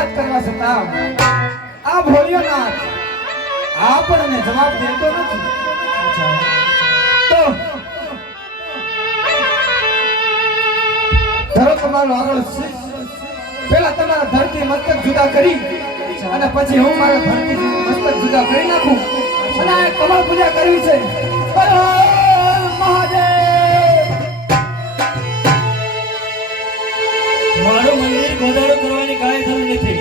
ફરિયાદ કરવા છતાં આ ભોળિયોનાથ આપણને જવાબ દેતો નથી. તો ધરો તમારો આગળ પેલા તમારા ધરતી મસ્તક જુદા કરી અને પછી હું મારા ધરતી મસ્તક જુદા કરી નાખું અને આ કમળ પૂજા કરવી છે. મહાદેવ મારું મંદિર ગોદાડો કરવાની કાંઈ જરૂર નથી.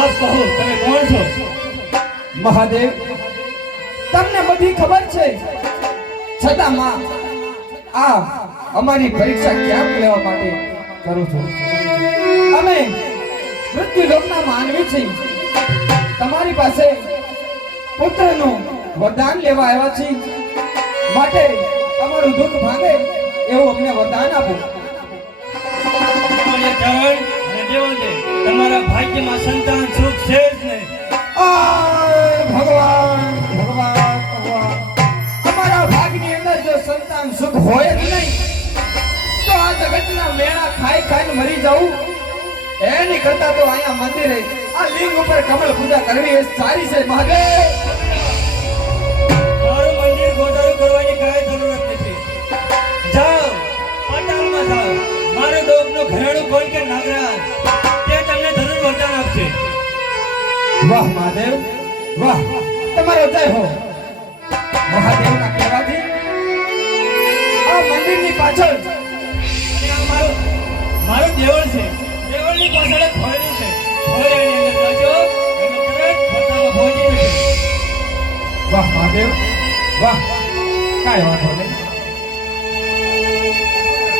આપ કહો તમે કોણ છો? મહાદેવ તમને બધી ખબર છે છતાં માં આ અમારી પરીક્ષા ક્યાં લેવા માટે કરું છું. અમે મૃત્યુ લોકના માનવી છીએ. તમારી પાસે પુત્રનું વરદાન લેવા આવ્યા છીએ. માટે અમારું દુઃખ ભાંગે એવું અમને વરદાન આપો. તમારા ચરણ અને દેવોને તમારા ભાગ્યમાં સંતાન સુખ છે જ નહીં. ભગવાન ભગવાન ભગવાન અમારા ભાગની અંદર જો સંતાન સુખ હોય જ નહીં તો આ જગતના મેળા ખાઈ ખાઈને મરી જવું એની કરતા તો અહીંયા મંદિરે આ લિંગ ઉપર કમળ પૂજા કરવી એ સારી છે. મહાદેવ મારું મંદિર ગોદાડો કરવાની કાંઈ જરૂરત નથી. જાઓ પાતાળમાં જાઓ. મારો દોપનો ઘરેણું કોઈ કે નાગરાજ તે તમને જરૂર વરદાન આપશે. વાહ મહાદેવ વાહ તમારો જય હો. મહાદેવના કહેવાથી આ મંદિરની પાછળ મારું દેવળ છે. દેવળની પાછળ એક ભોયરું છે. ભોયરાની અંદર જજો એટલે તરત પોતામાં પહોંચી જશે. વાહ મહાદેવ વાહ કાંઈ વાંધો નહીં.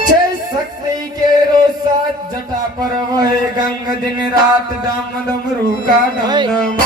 છે શક્તિ કેરો સાત જટા પર વહે ગંગ દિન રાત દમ દમ રૂકા દમ દમ